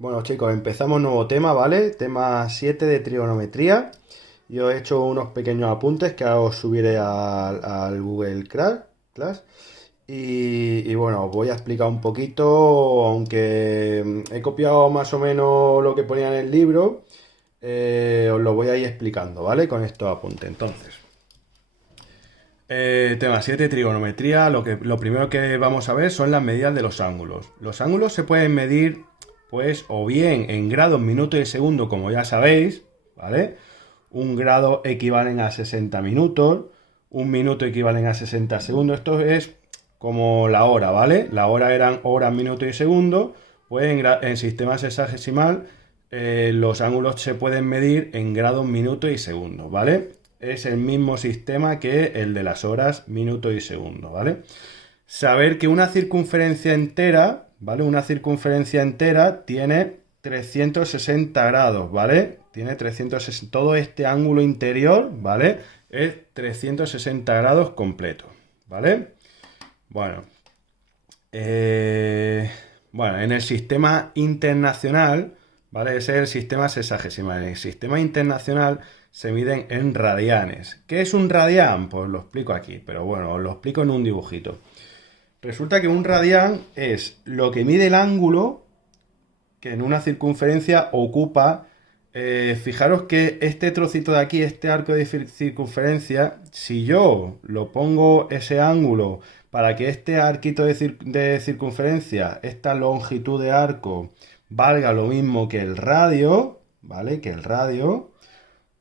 Bueno chicos, empezamos nuevo tema, ¿vale? Tema 7 de trigonometría. Yo he hecho unos pequeños apuntes que ahora os subiré al Google Class. Y bueno, os voy a explicar un poquito, aunque he copiado más o menos lo que ponía en el libro, os lo voy a ir explicando, ¿vale? Con estos apuntes. Entonces, tema 7, trigonometría. Lo primero que vamos a ver son las medidas de los ángulos. Los ángulos se pueden medir, pues, o bien en grados, minutos y segundos, como ya sabéis, ¿vale? Un grado equivalen a 60 minutos, un minuto equivalen a 60 segundos. Esto es como la hora, ¿vale? La hora eran horas, minutos y segundos. Pues en sistemas hexadecimal los ángulos se pueden medir en grados, minutos y segundos, ¿vale? Es el mismo sistema que el de las horas, minutos y segundos, ¿vale? Saber que una circunferencia entera, ¿vale? Una circunferencia entera tiene 360 grados, ¿vale? Tiene 360, todo este ángulo interior, ¿vale? Es 360 grados completo, ¿vale? Bueno, bueno, en el sistema internacional, ¿vale? Ese es el sistema sexagesimal. En el sistema internacional se miden en radianes. ¿Qué es un radián? Pues lo explico aquí, pero bueno, os lo explico en un dibujito. Resulta que un radián es lo que mide el ángulo que en una circunferencia ocupa. Fijaros que este trocito de aquí, este arco de circunferencia, si yo lo pongo ese ángulo para que este arquito de circunferencia, esta longitud de arco, valga lo mismo que el radio, ¿vale? Que el radio,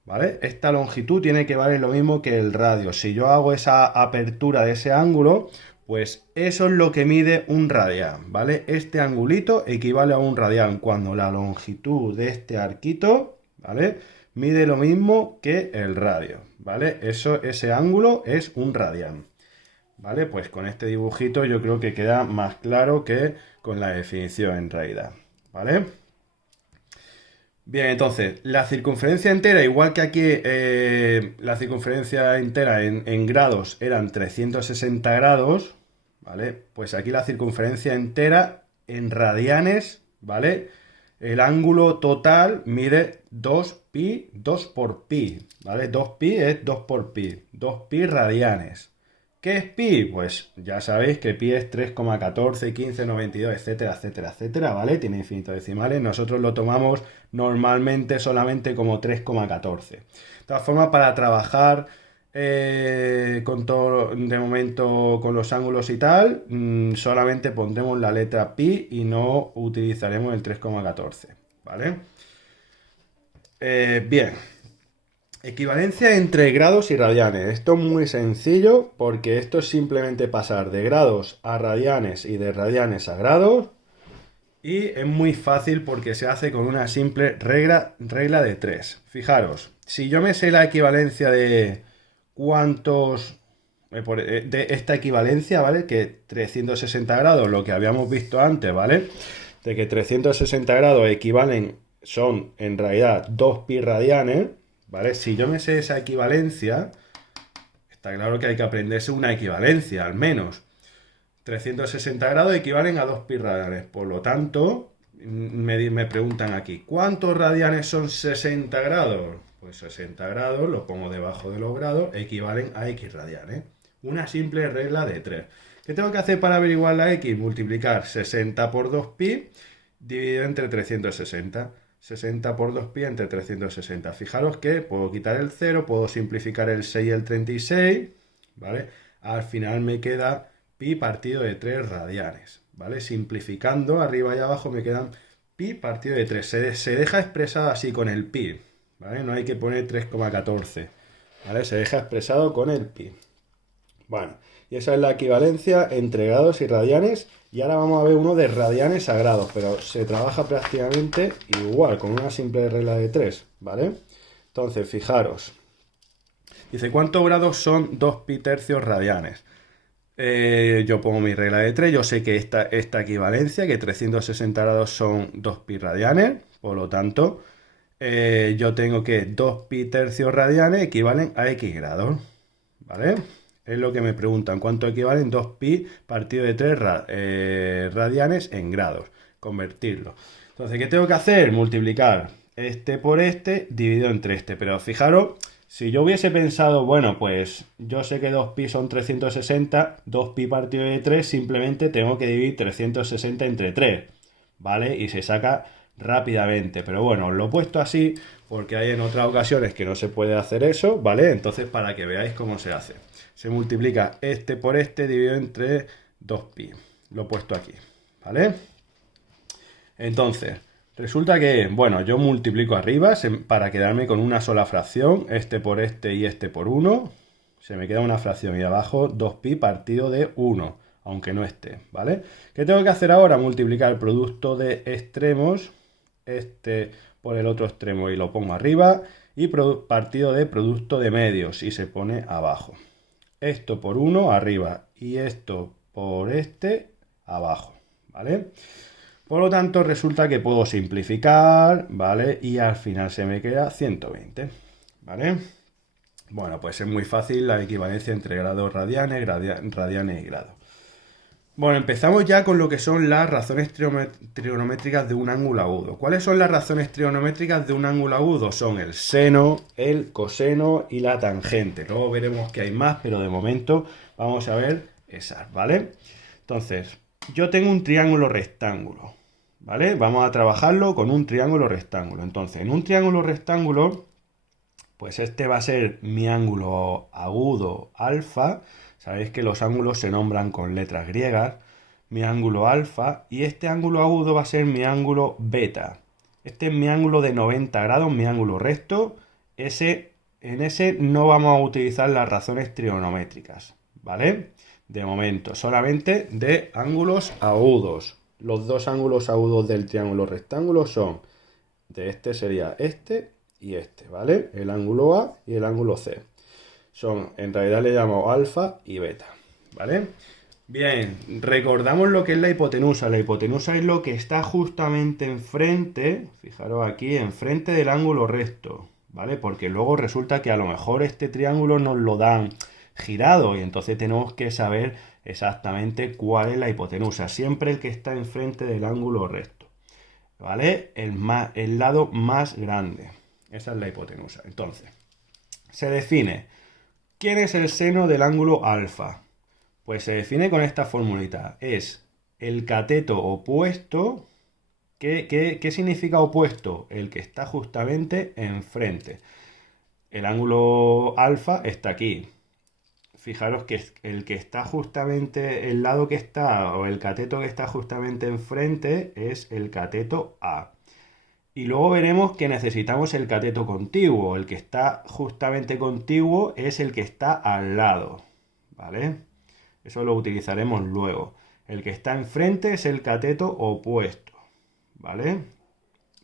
¿vale? Esta longitud tiene que valer lo mismo que el radio. Si yo hago esa apertura de ese ángulo, pues eso es lo que mide un radián, ¿vale? Este angulito equivale a un radián cuando la longitud de este arquito, ¿vale? Mide lo mismo que el radio, ¿vale? Ese ángulo es un radián, ¿vale? Pues con este dibujito yo creo que queda más claro que con la definición en realidad, ¿vale? Bien, entonces, la circunferencia entera, igual que aquí la circunferencia entera en grados eran 360 grados, ¿vale? Pues aquí la circunferencia entera en radianes, ¿vale? El ángulo total mide 2pi, 2 por pi, ¿vale? 2pi es 2 por pi, 2pi radianes. ¿Qué es pi? Pues ya sabéis que pi es 3,14, 15, 92, etcétera, etcétera, etcétera, ¿vale? Tiene infinitos decimales. Nosotros lo tomamos normalmente solamente como 3,14. De todas formas, para trabajar con todo, de momento con los ángulos y tal, solamente pondremos la letra pi y no utilizaremos el 3,14, ¿vale? Bien. Equivalencia entre grados y radianes. Esto es muy sencillo porque esto es simplemente pasar de grados a radianes y de radianes a grados. Y es muy fácil porque se hace con una simple regla de 3. Fijaros, si yo me sé la equivalencia de cuántos... de esta equivalencia, ¿vale? Que 360 grados, lo que habíamos visto antes, ¿vale? De que 360 grados son en realidad 2 pi radianes, ¿vale? Si yo me sé esa equivalencia, está claro que hay que aprenderse una equivalencia, al menos. 360 grados equivalen a 2 pi radianes. Por lo tanto, me preguntan aquí, ¿cuántos radianes son 60 grados? Pues 60 grados, lo pongo debajo de los grados, equivalen a x radianes. Una simple regla de 3. ¿Qué tengo que hacer para averiguar la x? Multiplicar 60 por 2pi dividido entre 360. 60 por 2pi entre 360. Fijaros que puedo quitar el 0, puedo simplificar el 6 y el 36, ¿vale? Al final me queda pi partido de 3 radianes, ¿vale? Simplificando arriba y abajo me quedan pi partido de 3. Se deja expresado así con el pi, ¿vale? No hay que poner 3,14, ¿vale? Se deja expresado con el pi. Bueno, y esa es la equivalencia entre grados y radianes. Y ahora vamos a ver uno de radianes a grados, pero se trabaja prácticamente igual, con una simple regla de 3, ¿vale? Entonces, fijaros. Dice, ¿cuántos grados son 2 pi tercios radianes? Yo pongo mi regla de 3, yo sé que esta equivalencia, que 360 grados son 2 pi radianes, por lo tanto, yo tengo que 2 pi tercios radianes equivalen a x grados, ¿vale? Es lo que me preguntan, ¿cuánto equivalen 2pi partido de 3 radianes en grados? convertirlo. Entonces, ¿qué tengo que hacer? Multiplicar este por este dividido entre este. Pero fijaros, si yo hubiese pensado, bueno, pues yo sé que 2pi son 360, 2pi partido de 3, simplemente tengo que dividir 360 entre 3, ¿vale? Y se saca rápidamente. Pero bueno, os lo he puesto así porque hay en otras ocasiones que no se puede hacer eso, ¿vale? Entonces, para que veáis cómo se hace. Se multiplica este por este dividido entre 2pi. Lo he puesto aquí, ¿vale? Entonces, resulta que, bueno, yo multiplico arriba para quedarme con una sola fracción, este por este y este por 1. Se me queda una fracción y abajo 2pi partido de 1, aunque no esté, ¿vale? ¿Qué tengo que hacer ahora? Multiplicar el producto de extremos, este por el otro extremo y lo pongo arriba, y partido de producto de medios y se pone abajo. Esto por 1 arriba y esto por este abajo, ¿vale? Por lo tanto, resulta que puedo simplificar, ¿vale? Y al final se me queda 120, ¿vale? Bueno, pues es muy fácil la equivalencia entre grados radianes, radianes y grados. Bueno, empezamos ya con lo que son las razones trigonométricas de un ángulo agudo. ¿Cuáles son las razones trigonométricas de un ángulo agudo? Son el seno, el coseno y la tangente. Luego veremos que hay más, pero de momento vamos a ver esas, ¿vale? Entonces, yo tengo un triángulo rectángulo, ¿vale? Vamos a trabajarlo con un triángulo rectángulo. Entonces, en un triángulo rectángulo, pues este va a ser mi ángulo agudo alfa. Sabéis que los ángulos se nombran con letras griegas. Mi ángulo alfa. Y este ángulo agudo va a ser mi ángulo beta. Este es mi ángulo de 90 grados, mi ángulo recto. En ese no vamos a utilizar las razones trigonométricas, ¿vale? De momento, solamente de ángulos agudos. Los dos ángulos agudos del triángulo rectángulo son, de este sería este y este, ¿vale? El ángulo A y el ángulo C. En realidad le llamo alfa y beta, ¿vale? Bien, recordamos lo que es la hipotenusa. La hipotenusa es lo que está justamente enfrente, fijaros aquí, enfrente del ángulo recto, ¿vale? Porque luego resulta que a lo mejor este triángulo nos lo dan girado y entonces tenemos que saber exactamente cuál es la hipotenusa. Siempre el que está enfrente del ángulo recto, ¿vale? El lado más grande. Esa es la hipotenusa. Entonces, se define. ¿Quién es el seno del ángulo alfa? Pues se define con esta formulita. Es el cateto opuesto. ¿Qué significa opuesto? El que está justamente enfrente. El ángulo alfa está aquí. Fijaros que el que está justamente, el lado que está, o el cateto que está justamente enfrente es el cateto A. Y luego veremos que necesitamos el cateto contiguo. El que está justamente contiguo es el que está al lado, ¿vale? Eso lo utilizaremos luego. El que está enfrente es el cateto opuesto, ¿vale?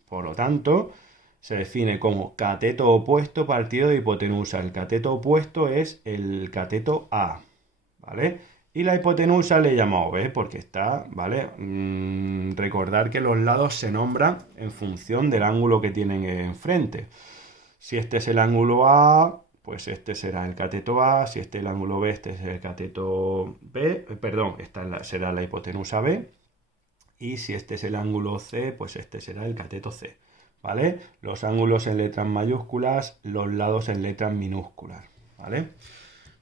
Por lo tanto, se define como cateto opuesto partido de hipotenusa. El cateto opuesto es el cateto A, ¿vale? Y la hipotenusa le he llamado B porque está, ¿vale? Recordar que los lados se nombran en función del ángulo que tienen enfrente. Si este es el ángulo A, pues este será el cateto A. Si este es el ángulo B, este es el cateto B. Perdón, esta será la hipotenusa B. Y si este es el ángulo C, pues este será el cateto C, ¿vale? Los ángulos en letras mayúsculas, los lados en letras minúsculas, ¿vale?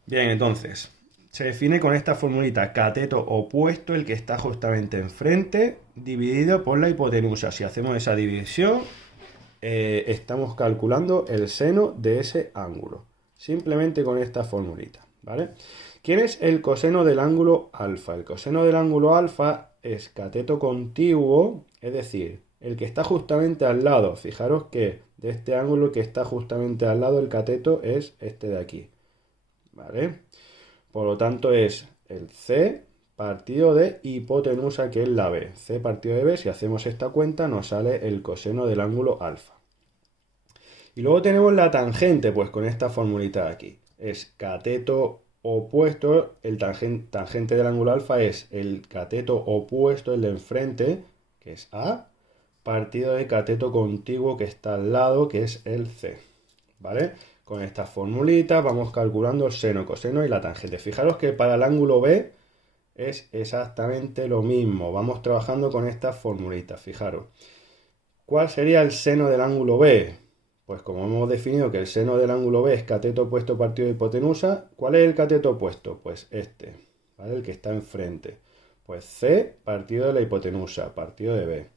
Bien, entonces, se define con esta formulita, cateto opuesto, el que está justamente enfrente, dividido por la hipotenusa. Si hacemos esa división, estamos calculando el seno de ese ángulo, simplemente con esta formulita, ¿vale? ¿Quién es el coseno del ángulo alfa? El coseno del ángulo alfa es cateto contiguo, es decir, el que está justamente al lado. Fijaros que de este ángulo que está justamente al lado, el cateto es este de aquí, ¿vale? Por lo tanto es el C partido de hipotenusa, que es la B. C partido de B, si hacemos esta cuenta, nos sale el coseno del ángulo alfa. Y luego tenemos la tangente, pues con esta formulita de aquí. Es cateto opuesto, el tangente del ángulo alfa es el cateto opuesto, el de enfrente, que es A, partido de cateto contiguo que está al lado, que es el C, ¿vale? Con esta formulita vamos calculando el seno, coseno y la tangente. Fijaros que para el ángulo B es exactamente lo mismo. Vamos trabajando con estas formulitas, fijaros. ¿Cuál sería el seno del ángulo B? Pues como hemos definido que el seno del ángulo B es cateto opuesto partido de hipotenusa, ¿cuál es el cateto opuesto? Pues este, ¿vale? El que está enfrente. Pues C partido de la hipotenusa, partido de B,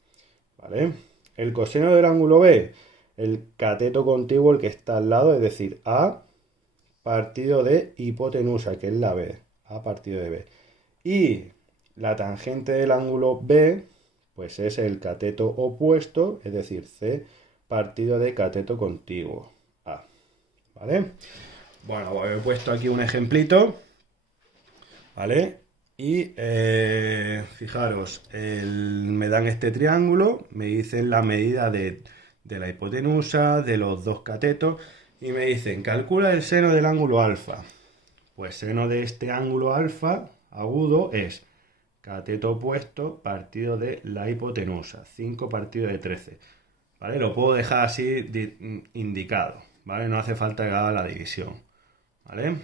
¿vale? El coseno del ángulo B, el cateto contiguo, el que está al lado, es decir, A partido de hipotenusa, que es la B, A partido de B. Y la tangente del ángulo B, pues es el cateto opuesto, es decir, C partido de cateto contiguo, A, ¿vale? Bueno, he puesto aquí un ejemplito, ¿vale? Y fijaros, me dan este triángulo, me dicen la medida de la hipotenusa, de los dos catetos, y me dicen, calcula el seno del ángulo alfa. Pues seno de este ángulo alfa agudo es cateto opuesto partido de la hipotenusa, 5 partido de 13. ¿Vale? Lo puedo dejar así indicado, ¿vale? No hace falta que haga la división, ¿vale?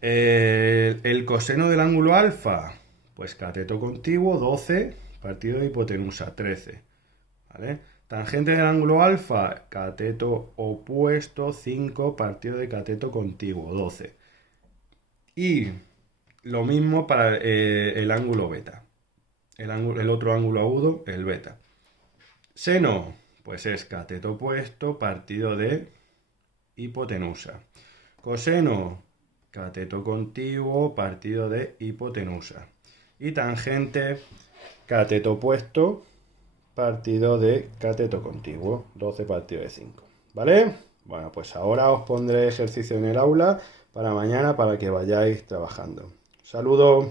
El coseno del ángulo alfa, pues cateto contiguo, 12 partido de hipotenusa, 13, ¿vale? Tangente del ángulo alfa, cateto opuesto, 5 partido de cateto contiguo, 12. Y lo mismo para el ángulo beta, el otro ángulo agudo, el beta. Seno, pues es cateto opuesto partido de hipotenusa. Coseno, cateto contiguo partido de hipotenusa. Y tangente, cateto opuesto partido de cateto contiguo, 12 partido de 5. ¿Vale? Bueno, pues ahora os pondré ejercicio en el aula para mañana para que vayáis trabajando. Saludos.